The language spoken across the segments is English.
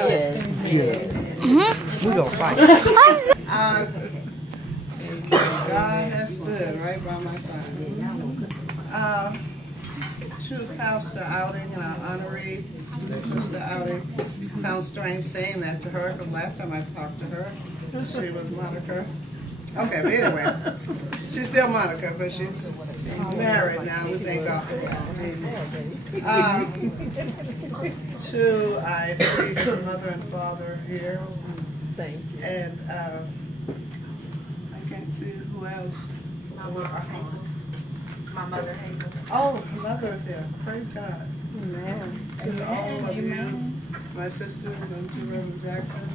We gonna fight. God has stood right by my side. To Pastor outing and our honoree, Sister outing. Sounds strange saying that to her because last time I talked to her, she was Monica. Okay, but anyway, she's still Monica, but she's married now. We thank God for that. To I see her mother and father here. Thank you. And I can't see who else. My mother, Hazel. Oh, her mother's here. Praise God. Amen. To all of you, my sisters, and to Reverend Jackson.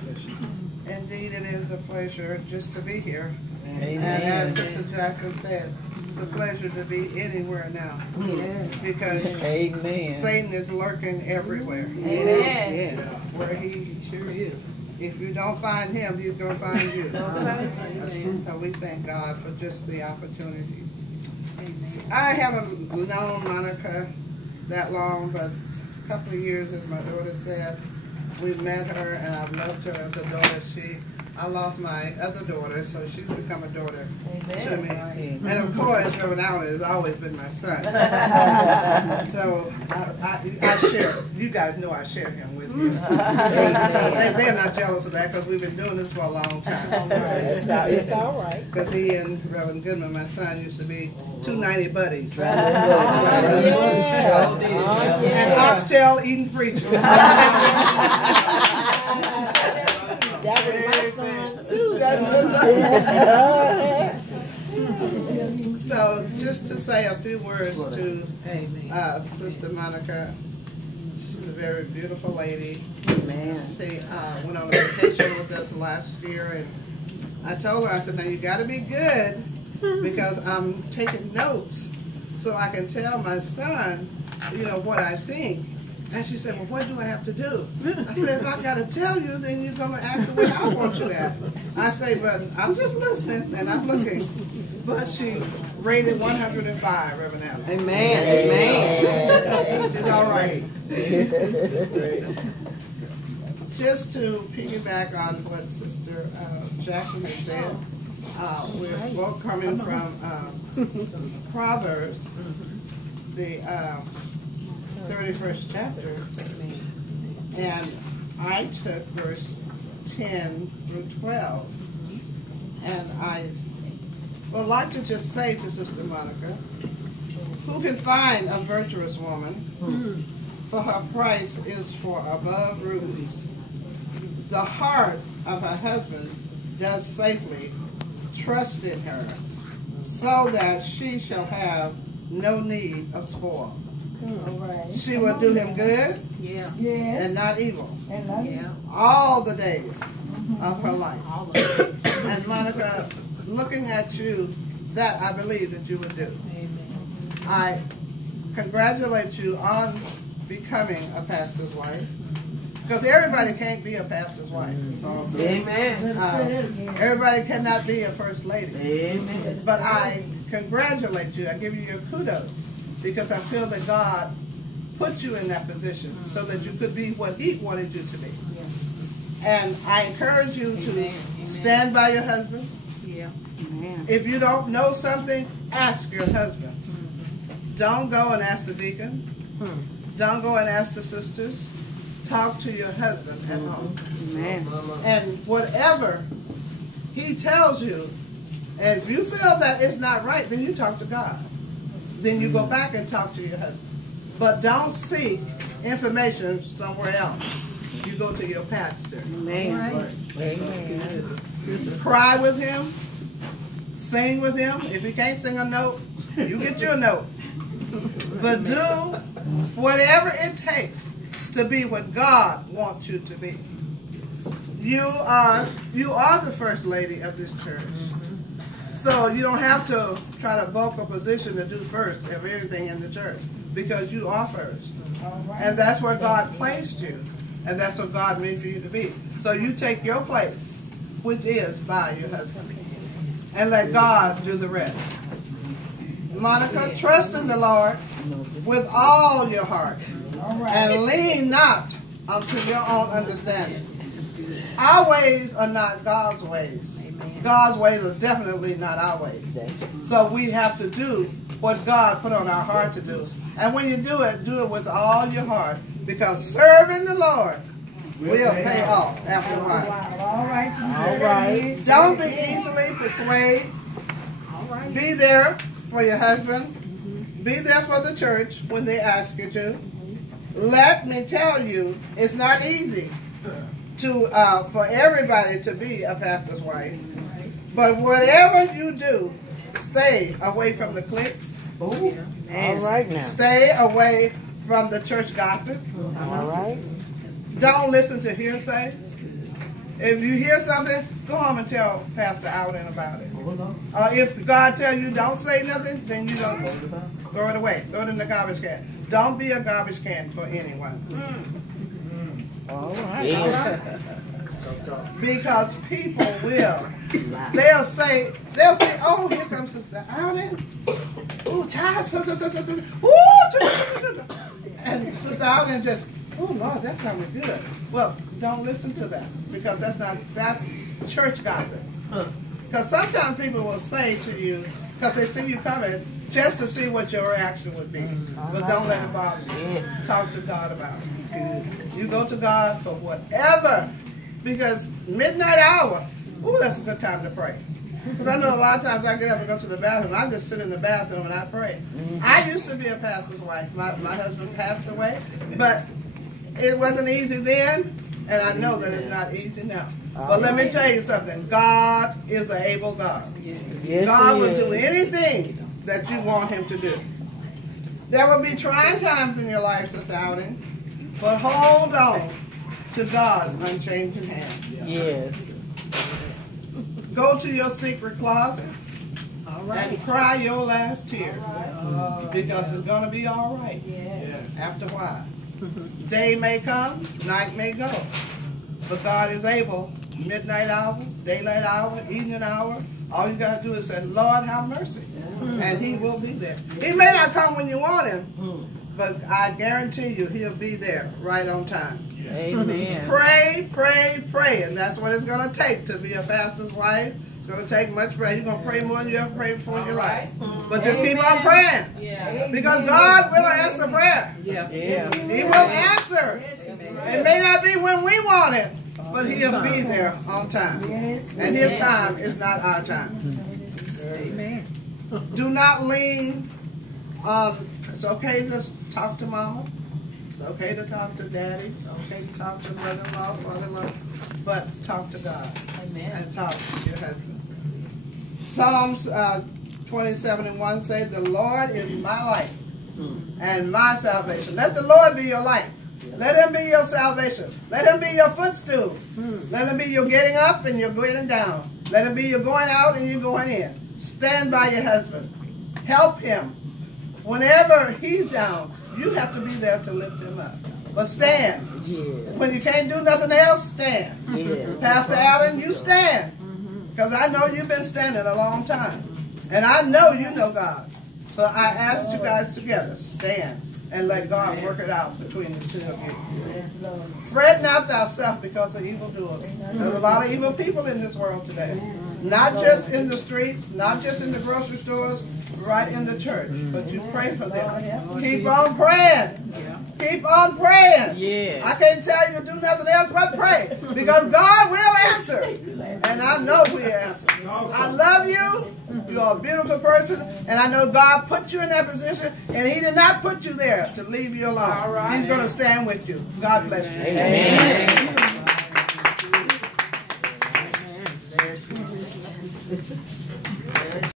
Indeed, it is a pleasure just to be here. Amen. And as Sister Jackson said, it's a pleasure to be anywhere now. Yes. Because Amen. Satan is lurking everywhere. Yes, yes. Where he Sure is. if you don't find him, he's going to find you. Amen. So we thank God for just the opportunity. So I haven't known Monica that long, but a couple of years, as my daughter said, we met her, and I've loved her as a daughter. I lost my other daughter, so she's become a daughter to me. And of course, Reverend Allen has always been my son. So I share, you guys know I share him with you. So they're not jealous of that because we've been doing this for a long time. It's all right. Because he and Reverend Goodman, my son, used to be 290 buddies. And oxtail eating preachers. That was my son too. That's so just to say a few words to Sister Monica. She's a very beautiful lady. Amen. She went on a vacation with us last year, and I told her, I said, now you got to be good because I'm taking notes so I can tell my son, you know, what I think. And she said, well, what do I have to do? I said, if I got to tell you, then you're going to act the way I want you to act. I say, but I'm just listening and I'm looking. But she rated 105, Reverend Allen. Amen. Amen. She's all right. Just to piggyback on what Sister Jackson has said, we're both coming from Proverbs, the 31st chapter, and I took verse 10 through 12, and I would like to just say to Sister Monica, who can find a virtuous woman, for her price is for above rubies. The heart of her husband does safely trust in her, so that she shall have no need of spoil. Right. She will do him good and not evil all the days of her life. And Monica, looking at you, that I believe that you would do. I congratulate you on becoming a pastor's wife, because everybody can't be a pastor's wife. Amen. Everybody cannot be a first lady. Amen. But I congratulate you. I give you your kudos, because I feel that God put you in that position so that you could be what He wanted you to be. And I encourage you to stand by your husband. If you don't know something, ask your husband. Don't go and ask the deacon. Don't go and ask the sisters. Talk to your husband at home. And whatever he tells you, and if you feel that it's not right, then you talk to God. Then you go back and talk to your husband. But don't seek information somewhere else. You go to your pastor. Amen. Cry with him. Sing with him. If he can't sing a note, you get your note. But do whatever it takes to be what God wants you to be. You are the first lady of this church. So you don't have to try to bulk a position to do first of everything in the church, because you are first. And that's where God placed you. And that's what God made for you to be. So you take your place, which is by your husband. And let God do the rest. Monica, trust in the Lord with all your heart. And lean not unto your own understanding. Our ways are not God's ways. God's ways are definitely not our ways. So we have to do what God put on our heart to do. And when you do it with all your heart, because serving the Lord will pay off after a while. All right. Don't be easily persuaded. Be there for your husband. Be there for the church when they ask you to. Let me tell you, it's not easy for everybody to be a pastor's wife. But whatever you do, stay away from the cliques. All right now. Stay away from the church gossip. All right. Don't listen to hearsay. If you hear something, go home and tell Pastor Alden about it. If God tells you don't say nothing, then you don't throw it away. Throw it in the garbage can. Don't be a garbage can for anyone. All right. Because people will. They'll say, oh, here comes Sister Alden. Ooh, child, ooh, and Sister Alden just, oh, Lord, that sounded good. Well, don't listen to that, because that's church gossip. Because sometimes people will say to you, because they see you coming, just to see what your reaction would be. But don't let it bother you. Talk to God about it. You go to God for whatever. Because midnight hour, ooh, that's a good time to pray. Because I know a lot of times I get up and go to the bathroom. I just sit in the bathroom and I pray. I used to be a pastor's wife. My husband passed away. But it wasn't easy then, and I know that it's not easy now. But let me tell you something. God is an able God. Yes, God will do anything that you want him to do. There will be trying times in your life, Sister Alden, but hold on to God's unchanging hand. Yes. Go to your secret closet and cry your last tear, because it's going to be all right after a while. Day may come, night may go, but God is able. Midnight hour, daylight hour, evening hour, all you got to do is say, Lord, have mercy, and he will be there. He may not come when you want him, but I guarantee you he'll be there right on time. Amen. Pray, pray, pray, and that's what it's going to take to be a pastor's wife. It's going to take much prayer. You're going to pray more than you ever prayed before in your life. But just keep on praying, because God will answer prayer. He will answer. It may not be when we want it, but he'll be there on time. And his time is not our time. Amen. Do not lean on, it's okay to talk to mama. It's okay to talk to daddy. It's okay to talk to mother-in-law, father-in-law. But talk to God. And talk to your husband. Psalms 27:1 says, the Lord is my light and my salvation. Let the Lord be your light. Let him be your salvation. Let him be your footstool. Let him be your getting up and your getting down. Let him be your going out and your going in. Stand by your husband. Help him. Whenever he's down, you have to be there to lift him up. But stand. When you can't do nothing else, stand. Pastor Allen, you stand. Because I know you've been standing a long time. And I know you know God. So I ask you guys together, stand. And let God work it out between the two of you. Fret not thyself because of evildoers. There's a lot of evil people in this world today. Not just in the streets, not just in the grocery stores, right in the church. But you pray for them. Keep on praying. Keep on praying. I can't tell you to do nothing else but pray. Because God will answer. And I know He'll answer. I love you. You are a beautiful person. And I know God put you in that position. And He did not put you there to leave you alone. He's going to stand with you. God bless you. Amen.